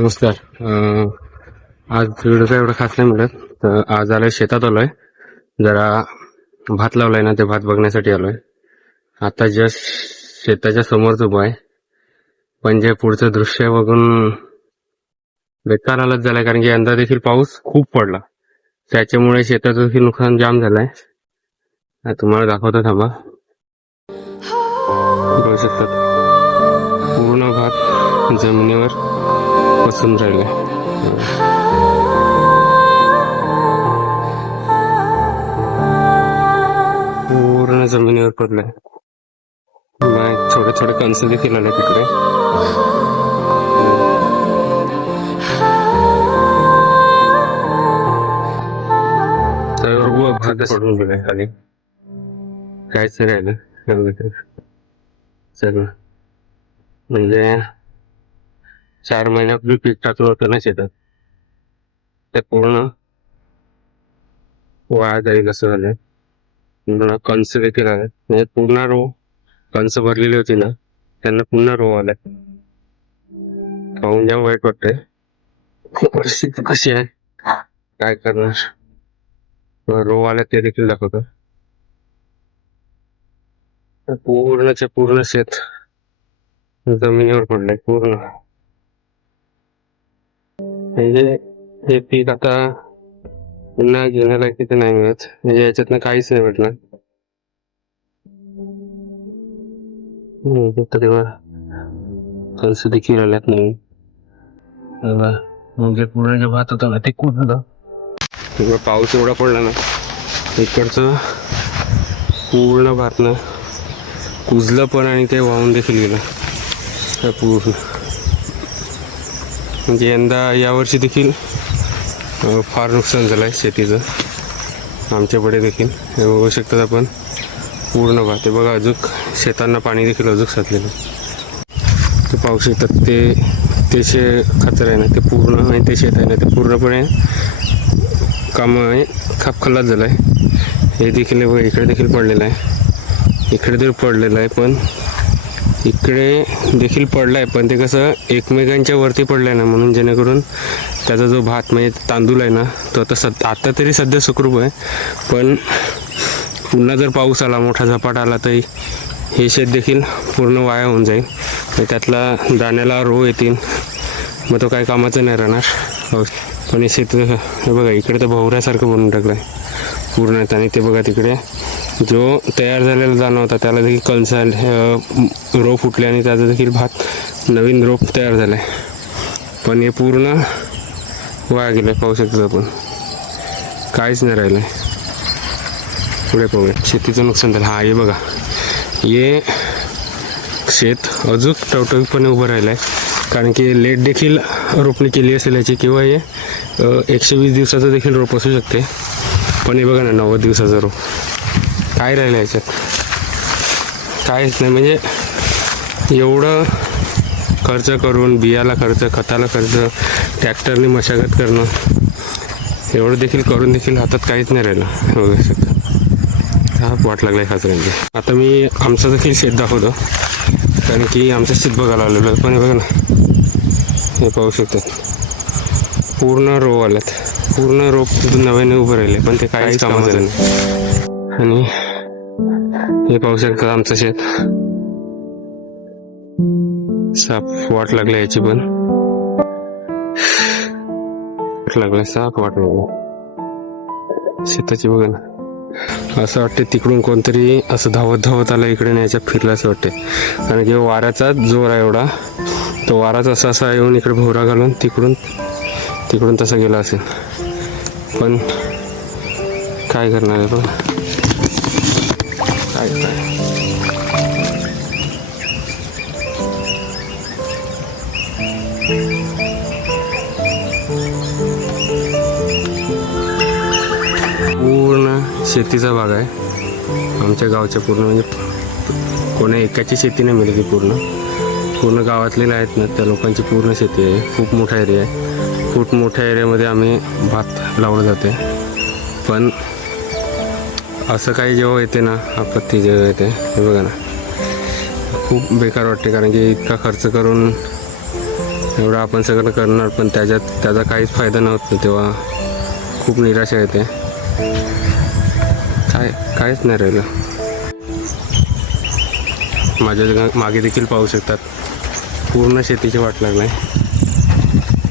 नमस्कार. आज व्हिडिओ काय एवढं खास नाही मिळत तर आज आलोय शेतात आलोय. जरा भात लावलाय ना ते भात बघण्यासाठी आलोय. आता जस्ट शेताच्या समोरच उभं आहे. पण जे पुढचं दृश्य बघून बेकार हालत झालाय कारण की यंदा देखील पाऊस खूप पडला. त्याच्यामुळे शेताचं देखील नुकसान जाम झालंय. तुम्हाला दाखवतो थांबा. बघू शकतात पूर्ण भात जमिनीवर बसून राहिले. पूर्ण जमिनीवर पडलंय. मग छोटे छोटे कणस देखील आले तिकडे. पडून गेलाय खाली. नाही राहिलं. म्हणजे चार महिन्यापूर्वी पीक टाकलं होतं ना शेतात. ते पूर्ण वाया जाईल असं झालंय. पूर्ण कणस देखील आले म्हणजे पूर्ण रो कणस भरलेली होती ना त्यांना पुन्हा रो आला पाहून जाम वाईट वाटतंय. परिस्थिती कशी आहे? काय करणार? रो आले ते देखील दाखवतो. पूर्णच्या पूर्ण शेत जमिनीवर पडलंय पूर्ण. म्हणजे हे पीक आता पुन्हा घेण्याला किती नाही मिळत. म्हणजे याच्यातनं काहीच नाही भेटणार. हम्म, तेव्हा कणस देखील आल्यात नाही. तेव्हा म्हणजे पूर्ण जे भात होतं ना ते कुठलं तेव्हा पाऊस एवढा पडला ना इकडचं पूर्ण भात ना कुजलं पण आणि ते वाहून देखील गेलं. पूर्ण. म्हणजे यंदा यावर्षी देखील फार नुकसान झालं आहे शेतीचं आमच्याकडे देखील हे बघू शकतात आपण. पूर्ण भात. बघा अजून शेतांना पाणी देखील अजून साचलेलं आहे. ते पाहू शकतात ते ते शे खतर आहे ना ते पूर्ण आणि ते शेत आहे ना ते पूर्णपणे काम आहे खल्लाच झालं आहे हे देखील बघा इकडे देखील पडलेलं आहे. इकडे तर पडलेलं आहे पण इकडे देखील पडलाय पण ते कसं एकमेकांच्या वरती पडलं आहे ना म्हणून जेणेकरून त्याचा जो भात म्हणजे तांदूळ आहे ना तो आता सद आत्ता तरी सध्या सुखरूप आहे. पण पुन्हा जर पाऊस आला मोठा झपाट आला तर हे शेत देखील पूर्ण वाया होऊन जाईल. तर त्यातला दाण्याला रो येतील. मग तो काही कामाचा नाही राहणार. हो, पण हे शेत हे बघा इकडे तर भोवऱ्यासारखं बनवून टाकलं आहे पूर्ण आहेत आणि ते बघा तिकडे. जो तयार झालेला दाणा होता त्याला देखील कणसा रोप फुटले आणि त्याचा देखील भात नवीन रोप तयार झालाय पण हे पूर्ण वाया गेलं पाहू शकतो आपण. काहीच नाही राहिलंय. पुढे पाहूया. शेतीचं नुकसान झालं. हा हे बघा. हे शेत अजून टवटवीपणे उभं राहिलं आहे कारण की लेट देखील रोपणी केली असेल याची किंवा हे एकशे वीस दिवसाचं देखील रोप असू शकते. पण हे बघा ना नव्वद दिवसाचं रोप. काय राहिलं याच्यात? काहीच नाही. म्हणजे एवढं खर्च करून बियाला खर्च खताला खर्च ट्रॅक्टरने मशागत करणं एवढं देखील करून देखील हातात काहीच नाही राहिलं. बघू शकता हा वाट लागलाय खासऱ्यांची आता मी आमचं देखील शेत दाखवतो. कारण की आमचं शेत बघायला आलेलो आहे. पण हे बघा ना. हे पाहू शकतात. पूर्ण रो आल्यात. पूर्ण रोप नव्याने उभं राहिले. पण ते काहीच कामाचं नाही. आणि हे पाहू शकता आमचं शेत. साप वाट लागली याची पण. वाट लागलाय साप वाट लागला. शेताची बघा ना. असं वाटतं तिकडून कोणतरी असं धावत धावत आलं इकडे न्यायच्या फिरलं असं वाटते कारण की वाऱ्याचा जोर आहे एवढा तो वाराच असा असा येऊन इकडे भोवरा घालून तिकडून तिकडून तसा गेला असेल. पण काय करणार आहे पण पूर्ण शेतीचा भाग आहे. आमच्या गावच्या पूर्ण म्हणजे कोणा एकाची शेती नाही मिळते पूर्ण. पूर्ण गावातलेले आहेत ना त्या लोकांची पूर्ण शेती आहे. खूप मोठा एरिया आहे. खूप मोठ्या एरियामध्ये आम्ही भात लावलं जाते. असं काही जेव्हा येते ना आपत्ती जेव्हा येते हे बघा ना. खूप बेकार वाटते कारण की इतका खर्च करून एवढं आपण सगळं करणार पण त्याच्यात त्याचा काहीच फायदा नव्हतो तेव्हा. खूप निराशा येते. काय काहीच नाही राहिलं. माझ्या मागे देखील पाहू शकतात. पूर्ण शेतीची वाट लागलं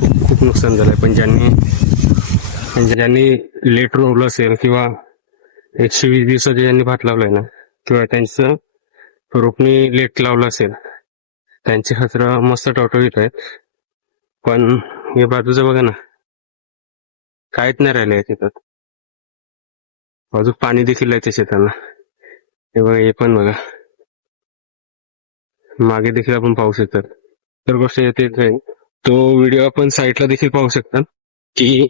खूप खूप नुकसान झालं आहे पण ज्यांनी ज्यांनी लेट रोवलं असेल किंवा एकशे वीस दिवसाचे ज्यांनी भात लावलाय ना किंवा त्यांचं रोपणी लेट लावलं असेल त्यांचे हजरं मस्त टवटवीत आहेत. पण हे बाजूचं बघा ना काहीच नाही राहिलं शेतात बाजू पाणी देखील आहे त्या शेताला. हे बघा हे पण बघा. मागे देखील आपण पाहू शकतात. तर गोष्ट येते जाईल तो व्हिडिओ आपण साईटला देखील पाहू शकतात की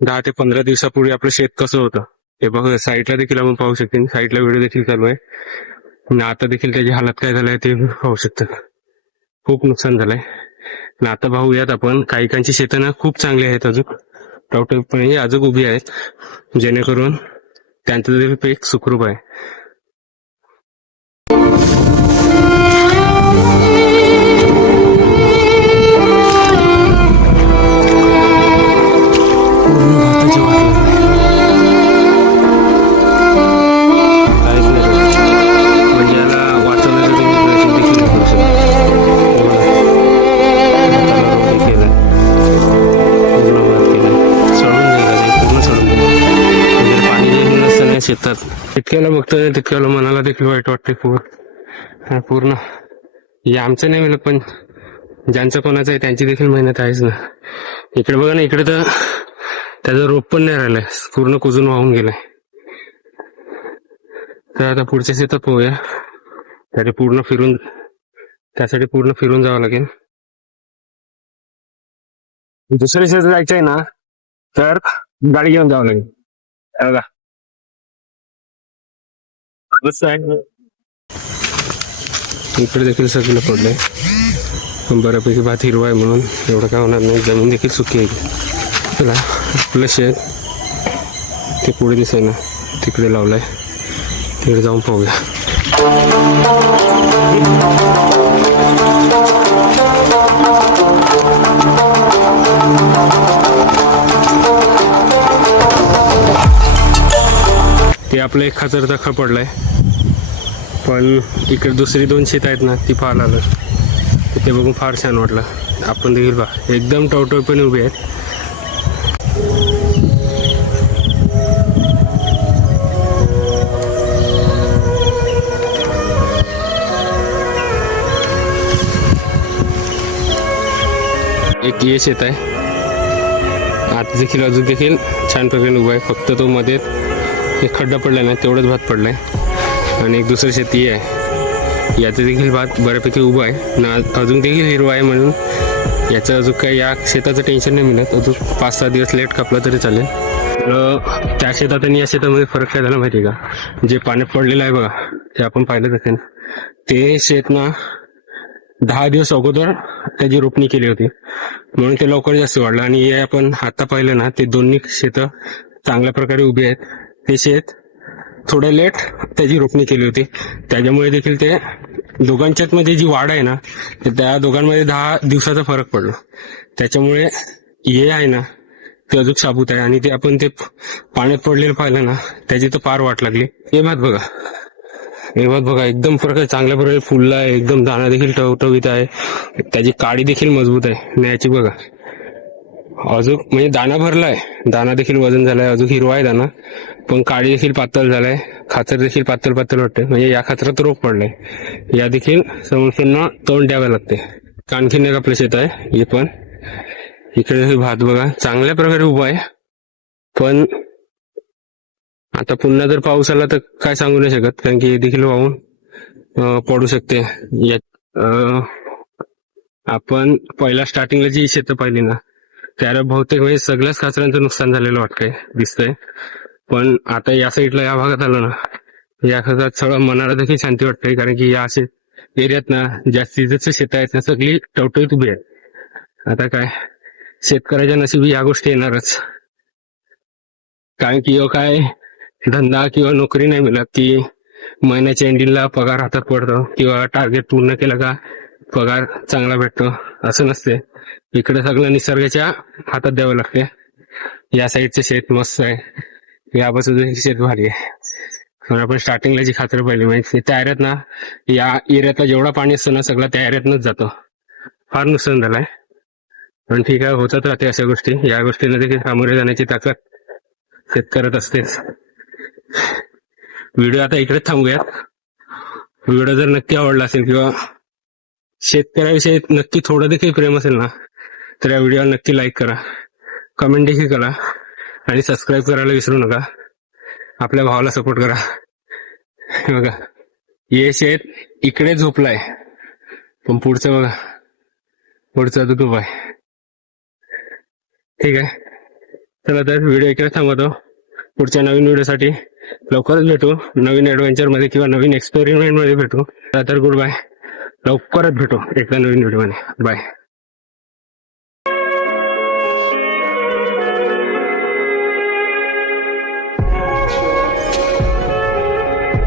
दहा ते पंधरा दिवसापूर्वी आपलं शेत कसं होतं. हे बघा साईटला देखील आपण पाहू शकतो. साईटला व्हिडिओ देखील चालू आहे. आता देखील त्याची हालत काय झालंय ते पाहू शकतात खूप नुकसान झालंय. आणि आता पाहूयात आपण काही काहींची शेतं ना खूप चांगली आहेत अजून. टवटवीतपणे म्हणजे अजून उभी आहेत. जेणेकरून त्यांचं देखील पीक सुखरूप आहे. असतात ना तितक्याला बघतोय तितक्याला मनाला देखील वाईट वाटते पूर्ण पूर्ण. हे आमचं नाही मिळत पण ज्यांचं कोणाचं आहे त्यांची देखील मेहनत आहेच ना. इकडे बघा ना इकडे तर त्याचं रोप पण नाही राहिलंय. पूर्ण कुजून वाहून गेलंय. तर आता पुढच्या शेतात पोहूया. त्यासाठी पूर्ण फिरून त्यासाठी पूर्ण फिरून जावं लागेल. दुसऱ्या शेतात जायचं आहे ना तर गाडी घेऊन जावं लागेल. बघा. इकडे देखील सगळं पडलंय. पण बऱ्यापैकी भात हिरवा आहे म्हणून एवढं काय होणार नाही. जमीन देखील सुकी आहे. चला आपलं शेत ते पुढे दिसाय ना तिकडे लावलंय. तिकडे जाऊन पाहूया. आपलं एक खाचर पडला आहे पण इकडे दुसरी दोन शेत आहेत ना ती फार आलं. ते बघून फार छान वाटलं. आपण देखील पहा. एकदम टवटव पण उभी आहेत. एक यश शेत आहे. आता देखील अजून देखील छान प्रकारे उभा आहे. फक्त तो मध्ये एक खड्डा पडलाय ना तेवढंच भात पडला आहे आणि एक दुसरं शेती आहे. याचं देखील भात बऱ्यापैकी उभं आहे. ना अजून देखील हिरवा आहे म्हणून याचं अजून काही या शेताचं टेन्शन नाही मिळत. अजून पाच सहा दिवस लेट कापला तरी चालेल. त्या शेतात आणि या शेतामध्ये फरक काय झाला माहिती आहे का? जे पाण्यात पडलेलं आहे बघा ते आपण पाहिलं असेल ते शेत ना दहा दिवस अगोदर त्याची रोपणी केली होती. म्हणून ते लवकर जास्त वाढलं. आणि हे आपण आता पाहिलं ना ते दोन्ही शेतं चांगल्या प्रकारे उभी आहेत. ते शेत थोडं लेट त्याची रोपणी केली होती. त्याच्यामुळे देखील ते दोघांच्यात मध्ये जी वाढ आहे ना ते त्या दोघांमध्ये दहा दिवसाचा फरक पडला. त्याच्यामुळे हे आहे ना ते अजून साबूत आहे. आणि ते आपण ते पाण्यात पडलेलं पाहिलं ना त्याची तर पार वाट लागली. हे भात बघा. हे भात बघा एकदम प्रकारे चांगल्या प्रकारे फुलला आहे. एकदम दाणा देखील टवटवीत आहे. त्याची काडी देखील मजबूत आहे. न्यायाची बघा. अजून म्हणजे दाना भरलाय. दाना देखील वजन झालाय. अजून हिरवा आहे दाना पण काळी देखील पातळ झालाय. खाचर देखील पातळ पातळ वाटते म्हणजे या खाचरात रोग पडलाय. या देखील समस्यांना तोंड द्यावे लागते आणखीन एक आपलं शेत आहे. हे पण. इकडे भात बघा. चांगल्या प्रकारे उभा आहे. पण आता पुन्हा जर पाऊस आला तर काय सांगू नाही शकत. कारण की हे देखील वाहून पडू शकते. आपण पहिला स्टार्टिंगला जी शेतं पाहिली ना त्याला बहुतेक म्हणजे सगळ्याच काचऱ्यांचं नुकसान झालेलं वाटतंय दिसतंय. पण आता या साईडला या भागात आलो ना या भागात सगळं मनाला देखील शांती वाटते कारण की या असे एरियात ना जास्तीत जास्त शेत आहेत ना सगळी टवटवीत उभी आहेत. आता काय शेतकऱ्याच्या नशिबी या गोष्टी येणारच. कारण की काय धंदा किंवा नोकरी नाही मिळत की महिन्याच्या एंडिंगला पगार हातात पडतो किंवा टार्गेट पूर्ण केलं का पगार चांगला भेटतो. असं नसते. इकडे सगळं निसर्गाच्या हातात द्यावं लागते. या साईडचं शेत मस्त आहे. या बाजूचं शेत भारी आहे. आपण स्टार्टिंगला जी खात्र पाहिली म्हणजे त्या एरियात ना या एरियातला जेवढा पाणी असतं ना सगळं त्या एरियातनच जातो. फार नुकसान झालंय. पण ठीक आहे होतच राहते अशा गोष्टी. या गोष्टींना देखील सामोरे जाण्याची ताकद शेतकऱ्यात असतेच. व्हिडिओ आता इकडेच थांबूयात. व्हिडिओ जर नक्की आवडला असेल किंवा शेतकऱ्याविषयी नक्की थोडं देखील प्रेम असेल ना तर या व्हिडिओला नक्की लाईक करा. कमेंट देखील करा आणि सबस्क्राईब करायला विसरू नका. आपल्या भावाला सपोर्ट करा. हे बघा ये शेत इकडे झोपलाय. पण पुढचं बघा पुढचं दुखूप आहे. ठीक आहे. चला तर व्हिडिओ इकडे थांबवतो. पुढच्या नवीन व्हिडिओसाठी लवकरच भेटू. नवीन ॲडव्हेंचरमध्ये किंवा नवीन एक्सपेरिमेंटमध्ये भेटू. तर गुड बाय लवकरच भेटू एका नवीन व्हिडिओमध्ये बाय.